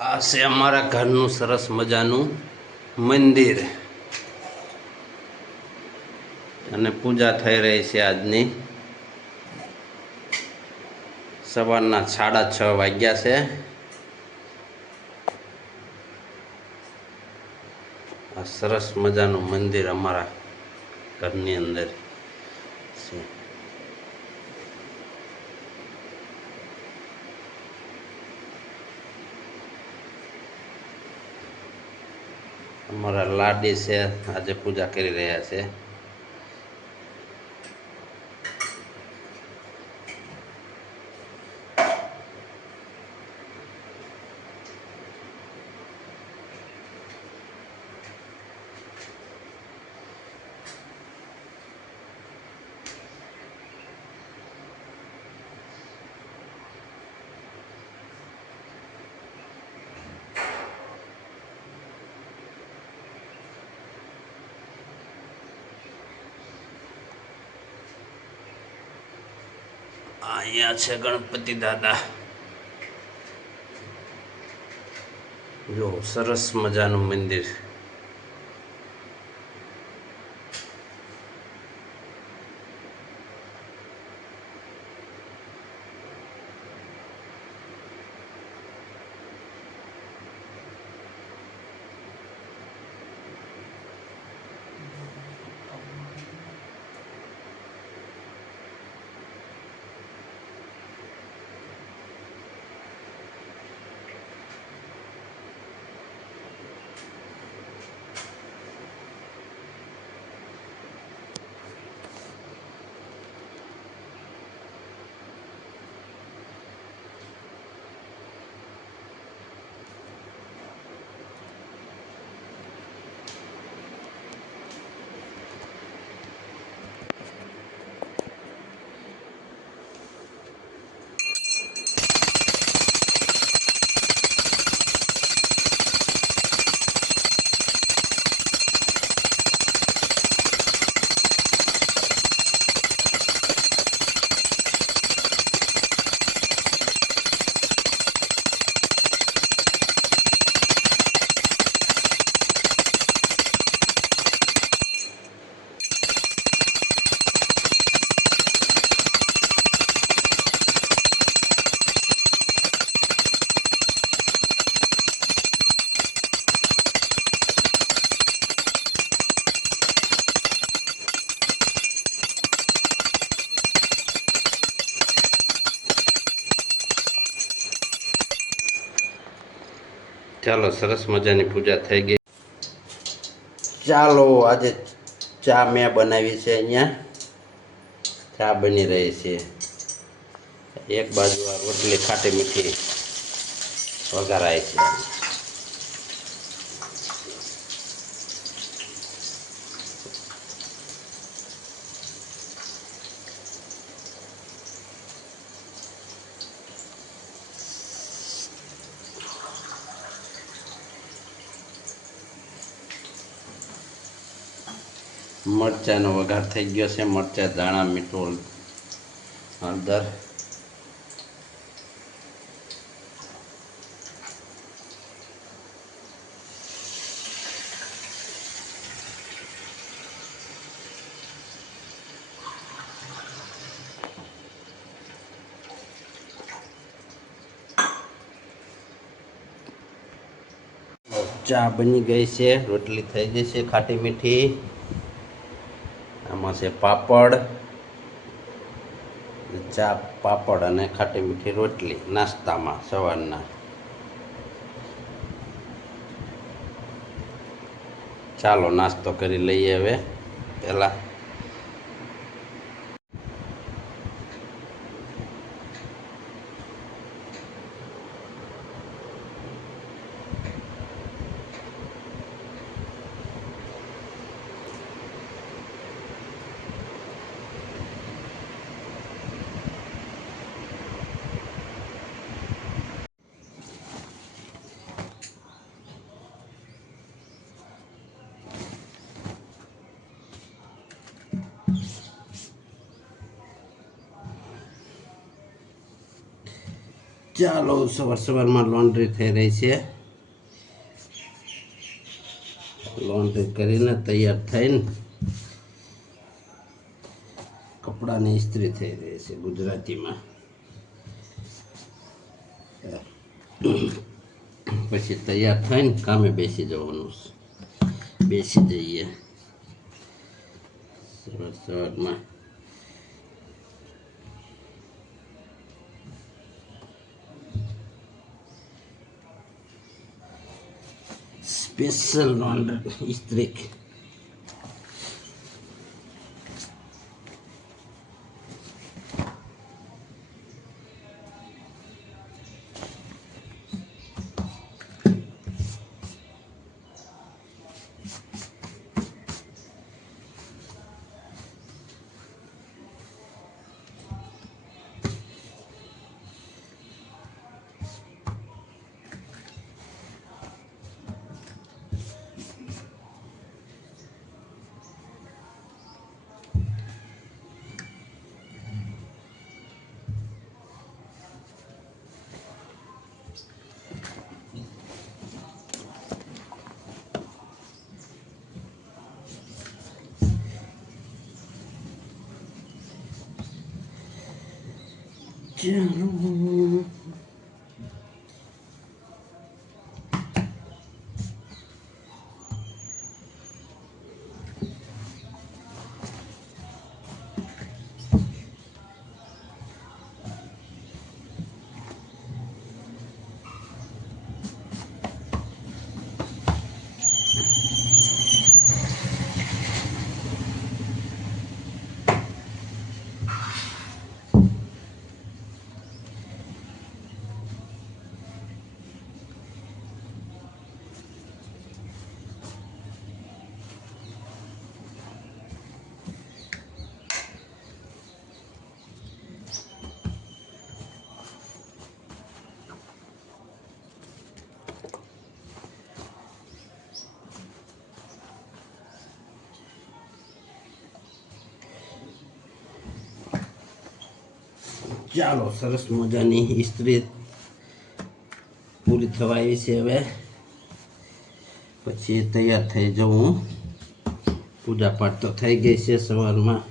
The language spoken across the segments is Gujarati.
આ છે અમારા ઘરનું સરસ મજાનું મંદિર અને પૂજા થઈ રહી છે આજની સવારના 6:30 વાગ્યા છે। આ સરસ મજાનું મંદિર અમારા ઘરની અંદર છે। અમારા લાડી છે આજે પૂજા કરી રહ્યા છે। અહીંયા છે ગણપતિ દાદા, જો સરસ મજાનું મંદિર। ચાલો સરસ મજાની પૂજા થઈ ગઈ। ચાલો આજે ચા મેં બનાવી છે। અહીંયા ચા બની રહી છે। એક બાજુ આ રોટલી ખાટી મીઠી વઘારાય છે। મરચાંનો વઘાર થઈ ગયો છે। મરચાં ધાણા મીઠું હળદર ચા બની ગઈ છે। રોટલી થઈ ગઈ છે ખાટી મીઠી। આમાં છે પાપડ, ચા પાપડ અને ખાટી મીઠી રોટલી નાસ્તામાં સવારના। ચાલો નાસ્તો કરી લઈએ હવે પહેલાં। ચાલો સવારમાં લોન્ડ્રી થઈ રહી છે. લોન્ડ્રી કરીને તૈયાર થઈને કપડાની ઇસ્ત્રી થઈ રહી છે ગુજરાતીમાં. પછી તૈયાર થઈને કામે બેસી જવાનું. બેસી જઈએ સવારમાં. સ્પેશિયલ લોન્ડ્રી ઇસ્ત્રી. ચાલો ચાલો સરસ મજાની ઇસ્ત્રી પૂરી થવા આવી છે. હવે પછી તૈયાર થઈ જવું. પૂજા પાઠ તો થઈ ગઈ છે સવારમાં.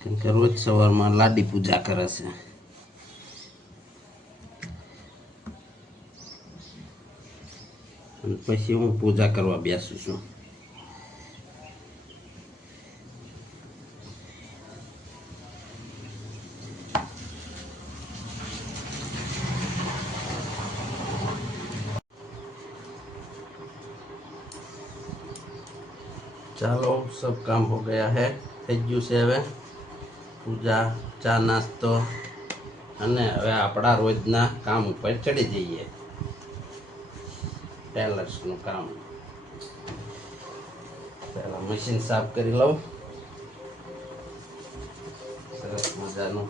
કેમ કે રોજ સવારમાં લાડી પૂજા કરે છે. પછી હું પૂજા કરવા બેસું છું. ચાલો સબ કામ હો ગયા હે. થઈ ગયું છે હવે પૂજા, ચા નાસ્તો, અને હવે આપણા રોજના કામ ઉપર ચડી જઈએ. ટેલર્સનું કામ. પહેલાં મશીન સાફ કરી લઉં. સરસ મજાનું.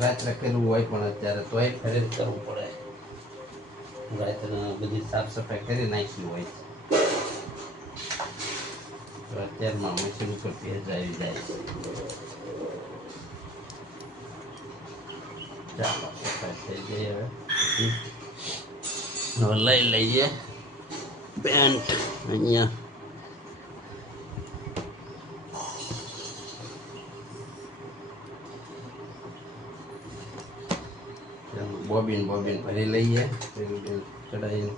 રાત્રે કરવું હોય પણ અત્યારે તોય ફરી કરવું પડે. રાત્રે બધી સાફ સફાઈ કરી નાખી હોય તો અત્યારમાં મશીન ઉપર ભેજ આવી જાય છે. ચાલો સફાઈ થઈ ગઈ. હવે લઈ લઈએ પેન્ટ. અહીંયા બોબીન ભરી લઈએ. ચડાવીને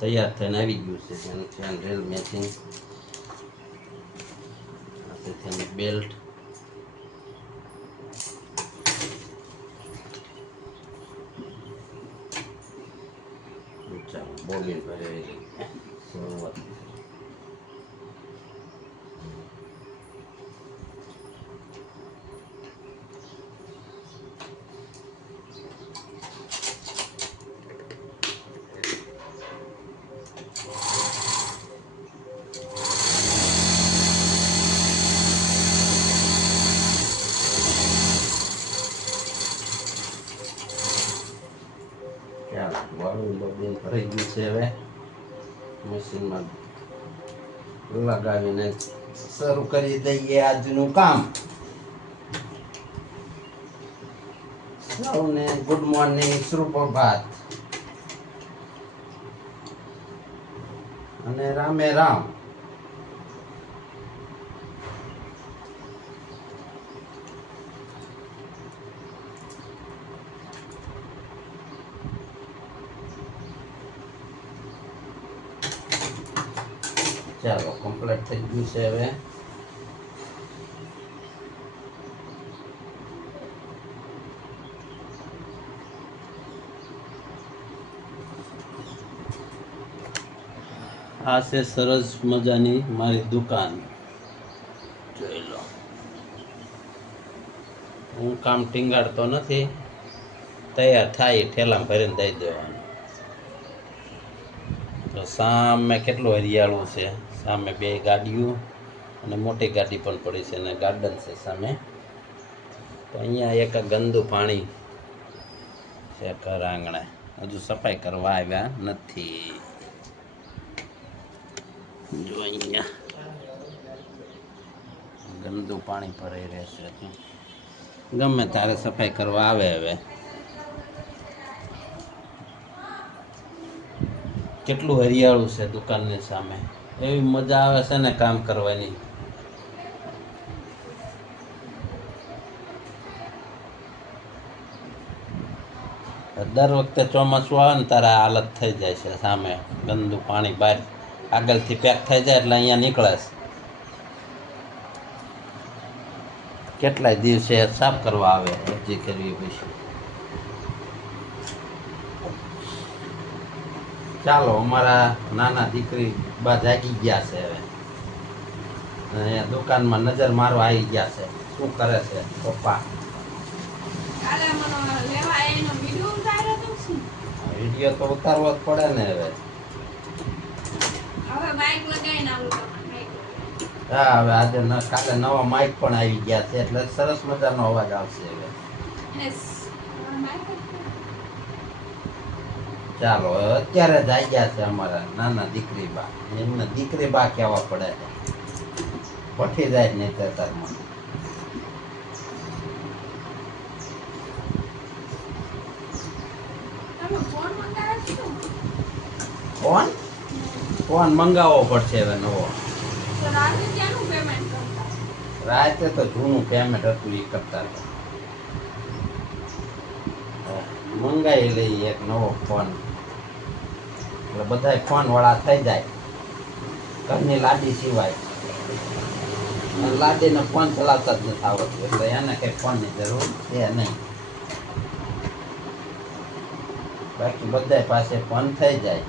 તૈયાર થઈને આવી ગયું છે. ત્યાં રેલ મેચિંગ બેલ્ટ. ચાલો બોબીન ભરી શરૂઆત. વાળું લોડિંગ ભરાઈ ગયું છે. હવે મશીનમાં લગાવીને શરૂ કરી દઈએ આજનું કામ. સૌને ગુડ મોર્નિંગ, સુપ્રભાત અને રામે રામ. ચાલો કમ્પ્લીટ થઈ ગયું છે. હવે આ છે સરસ મજાની મારી દુકાન. જોઈ લો, હું કામ ટીંગાડતો નથી, તૈયાર થાય ઠેલામાં ભરીને દઈ દેવાનું. તો સામે કેટલું હરિયાળું છે. સામે બે ગાડીઓ અને મોટી ગાડી પણ પડી છે અને ગાર્ડન છે સામે. તો અહીંયા એક ગંદુ પાણી છે ઘર આંગણે, હજુ સફાઈ કરવા આવ્યા નથી. જો અહીંયા ગંદુ પાણી ભરાઈ રહેશે, ગમે તારે સફાઈ કરવા આવે. હવે કેટલું હરિયાળું છે દુકાનની સામે, એવી મજા આવે છે ને કામ કરવાની. દર વખતે ચોમાસું આવે ને તારે હાલત થઈ જાય છે. સામે ગંદુ પાણી બહાર આગળથી પેક થઈ જાય એટલે અહીંયા નીકળે છે. કેટલાય દિવસે સાફ કરવા આવે અરજી કરવી પછી. ચાલો, અમારા નાના દીકરી બા જાગી ગયા છે. હવે અહીંયા દુકાનમાં નજર મારવા આવી ગયા છે. શું કરે છે પપ્પા? વિડીયો તો ઉતારવો જ પડે ને. હા, હવે આજે કાલે નવા માઇક પણ આવી ગયા છે એટલે સરસ મજાનો અવાજ આવશે. હવે ચાલો, અત્યારે જ આવી ગયા છે અમારા નાના દીકરી બા. એમને દીકરી બા કહેવા પડે છે, પઠી જાય નહીં તરમાં. ફોન મંગાવવો પડશે હવે નવો. રાતે તો જૂનું પેમેન્ટ હતું એ કરતા હતા. મંગાવી લઈએ એક નવો ફોન, એટલે બધા ફોન વાળા થઈ જાય. ઘરની લાડી સિવાય લાડીને ફોન ચલાવતા જ નથી આવડતું, એટલે એને કઈ ફોનની જરૂર છે નહીં. બાકી બધા પાસે ફોન થઈ જાય.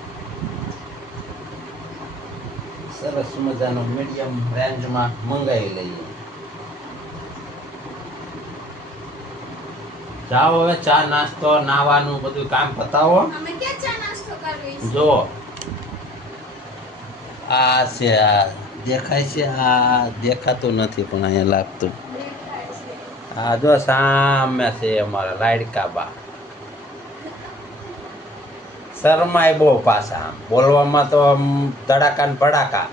સરસ મજાનો મીડિયમ રેન્જમાં મંગાવી લઈએ. જાઓ હવે ચા નાસ્તો નાવાનું બધું કામ પતાવો. જો આ છે, આ દેખાય છે, આ દેખાતું નથી પણ અહીંયા લાગતું. હા જો સામે છે અમારા લાડકા બા. શરમાય બહુ પાછા, બોલવામાં તો ધડાકા ને ભડાકા.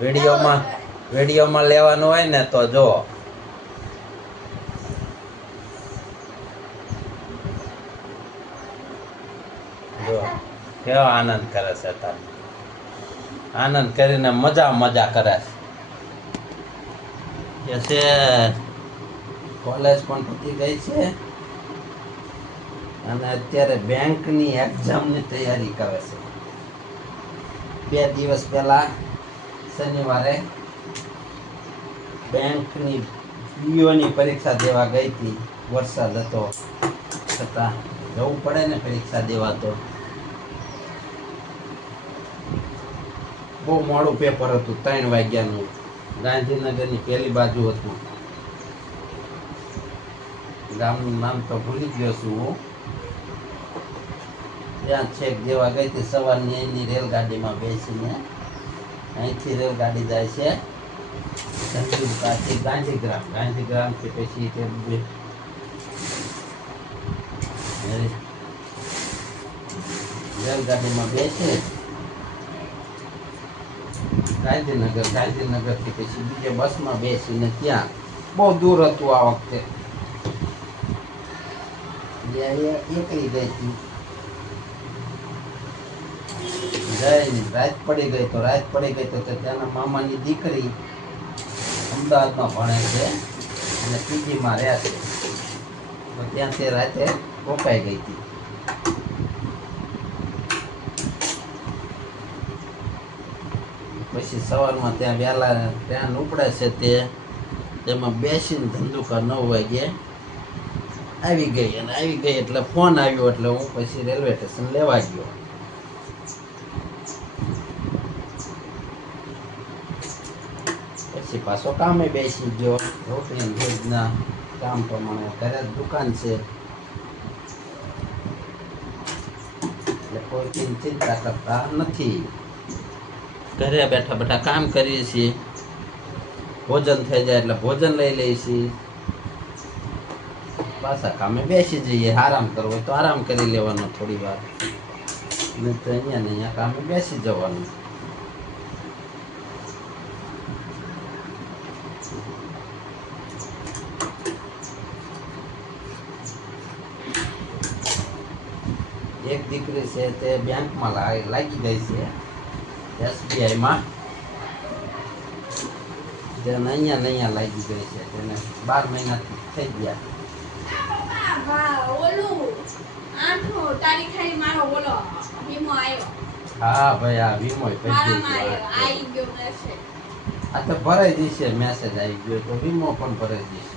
વિડીયોમાં લેવાનું હોય ને તો જો કેવો આનંદ કરે છે. આનંદ કરીને મજા કરે છે. કોલેજ પણ પતી ગઈ છે અને અત્યારે બેંકની એક્ઝામની તૈયારી કરે છે. 2 દિવસ પહેલા શનિવારે બેંકની બીઓની પરીક્ષા દેવા ગઈ હતી. વરસાદ હતો છતાં જવું પડે ને પરીક્ષા દેવા. તો બહુ મોડું પેપર હતું, 3 વાગ્યાનું. ગાંધીનગરની પેલી બાજુ હતું. ગામનું નામ તો ભૂલી ગયો છું હું. ત્યાં છેક દેવા ગઈ હતી સવારની. અહીંની રેલગાડીમાં બેસીને, અહીંથી રેલગાડી જાય છે ધંધુકાથી ગાંધીગ્રામથી પછી રેલગાડીમાં બેસે ગાંધીનગરથી પછી બીજે બસમાં બેસીને ત્યાં બહુ દૂર હતું આ વખતે એકલી ગઈ હતી જઈને રાત પડી ગઈ તો ત્યાંના મામાની દીકરી અમદાવાદમાં ભણે છે અને પીજીમાં રહે છે તો ત્યાં તે રાતે રોકાઈ ગઈ હતી. પછી સવારમાં ત્યાં વહેલા ટ્રેન ઉપડે છે તેમાં બેસીને ધંધુકા 9 વાગે આવી ગઈ એટલે ફોન આવ્યો એટલે હું પછી રેલવે સ્ટેશન લેવા ગયો. પછી પાછો કામે બેસી ગયો રોટલી દૂધના કામ પ્રમાણે ઘરે દુકાન છે એટલે કોઈ ચિંતા કરતા નથી. ઘરે બેઠા બેઠા કામ કરીએ છીએ. ભોજન થઈ જાય એટલે ભોજન લઈ લઈએ છીએ. પાછા કામે બેસી જઈએ. આરામ કરવો હોય તો આરામ કરી લેવાનો થોડી વાર, નહીં તો અહીંયા ને અહીંયા કામે બેસી જવાનું. એક દીકરી છે તે બેંકમાં લાગી ગઈ છે SBIમાં. તેને અહીંયા લાગી ગઈ છે. તેને 12 મહિનાથી થઈ ગયા. હા ભાઈ આ વીમો આ તો ભરાઈ જશે. મેસેજ આવી ગયો તો વીમો પણ ભરાઈ જશે.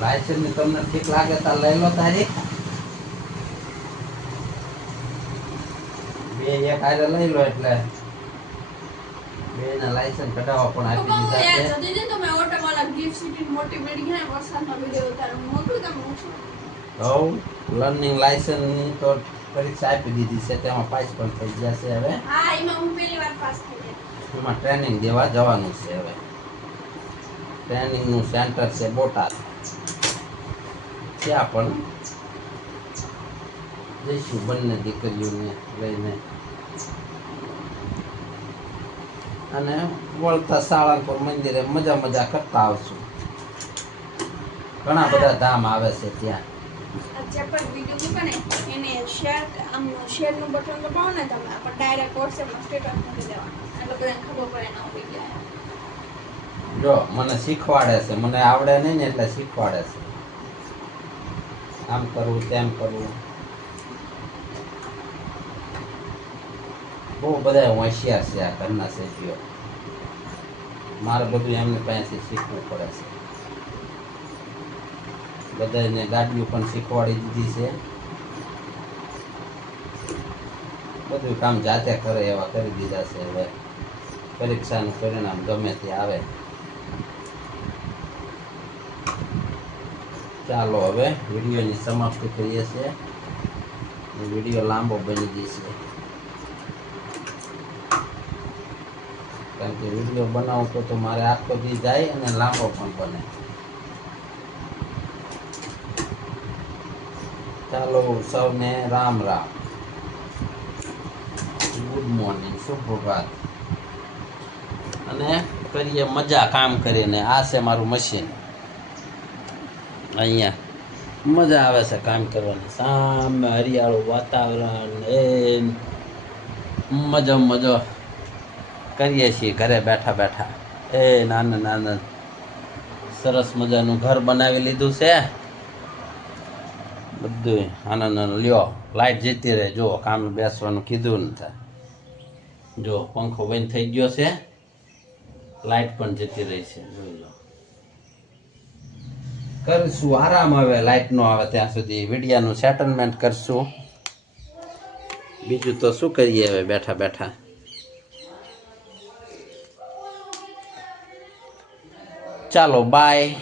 લાયસન્સ ની તમને ઠીક લાગે તો લઈ લો તારીખ. બે એક હારે લઈ લો એટલે બે ના લાયસન્સ કઢાવવા પણ આપી દીધા છે. લર્નિંગ લાયસન્સ ની તો પરીક્ષા આપી દીધી છે. તેમાં પાસ પણ થઈ ગયા છે. હવે એમાં ટ્રેનિંગ દેવા જવાનું છે. હવે ટ્રેનિંગ નું સેન્ટર છે બોટાદ. ત્યાં પણ જઈશું બંને દીકરીઓને લઈને અને વળતા સાળંગપુર મંદિરે મજા કરતા આવશું. ઘણા બધા ધામ આવે છે ત્યાં. પર વિડિયો મૂકે ને એને શેર નું બટન દબાવો ને તમે આપણે ડાયરેક્ટ વોટ્સએપમાં સ્ટેટસ મૂકી દેવાનું એટલે બધાને ખબર પડે ના વિડિયો. જો મને શીખવાડે છે. મને આવડે નહીં ને એટલે શીખવાડે છે. આમ કરવું તેમ કરવું. બહુ બધા હોશિયાર છે આ ઘરના સભ્યો. મારે બધું એમને પાસેથી શીખવું પડે છે. બધાને ગાડીઓ પણ શીખવાડી દીધી છે. બધું કામ જાતે કરે એવા કરી દીધા છે. હવે પરીક્ષાનું પરિણામ ગમે તે આવે. ચાલો હવે વિડીયોની સમાપ્તિ કરીએ છીએ. વિડીયો લાંબો બની જશે કારણ કે વિડીયો બનાવતો તો મારે આખો દી જાય અને લાંબો પણ બને. ચાલો સૌને રામ રામ, ગુડ મોર્નિંગ, સુપ્રભાત. અને કરીએ મજા કામ કરીને. આ છે મારું મશીન. અહીંયા મજા આવે છે કામ કરવાની. સામે હરિયાળું વાતાવરણ એ મજો કરીએ છીએ ઘરે બેઠા. એ નાના સરસ મજાનું ઘર બનાવી લીધું છે. બધું આનંદ લ્યો. લાઈટ જતી રહે. જો કામ બેસવાનું કીધું ને થાય. જો પંખો બંધ થઈ ગયો છે. લાઈટ પણ જતી રહી છે. જોઈ લો. કરશું આરામ. હવે લાઈટ નો આવે ત્યાં સુધી વિડિયાનું સેટલમેન્ટ કરશું. બીજું તો શું કરીએ હવે બેઠા. ચાલો બાય.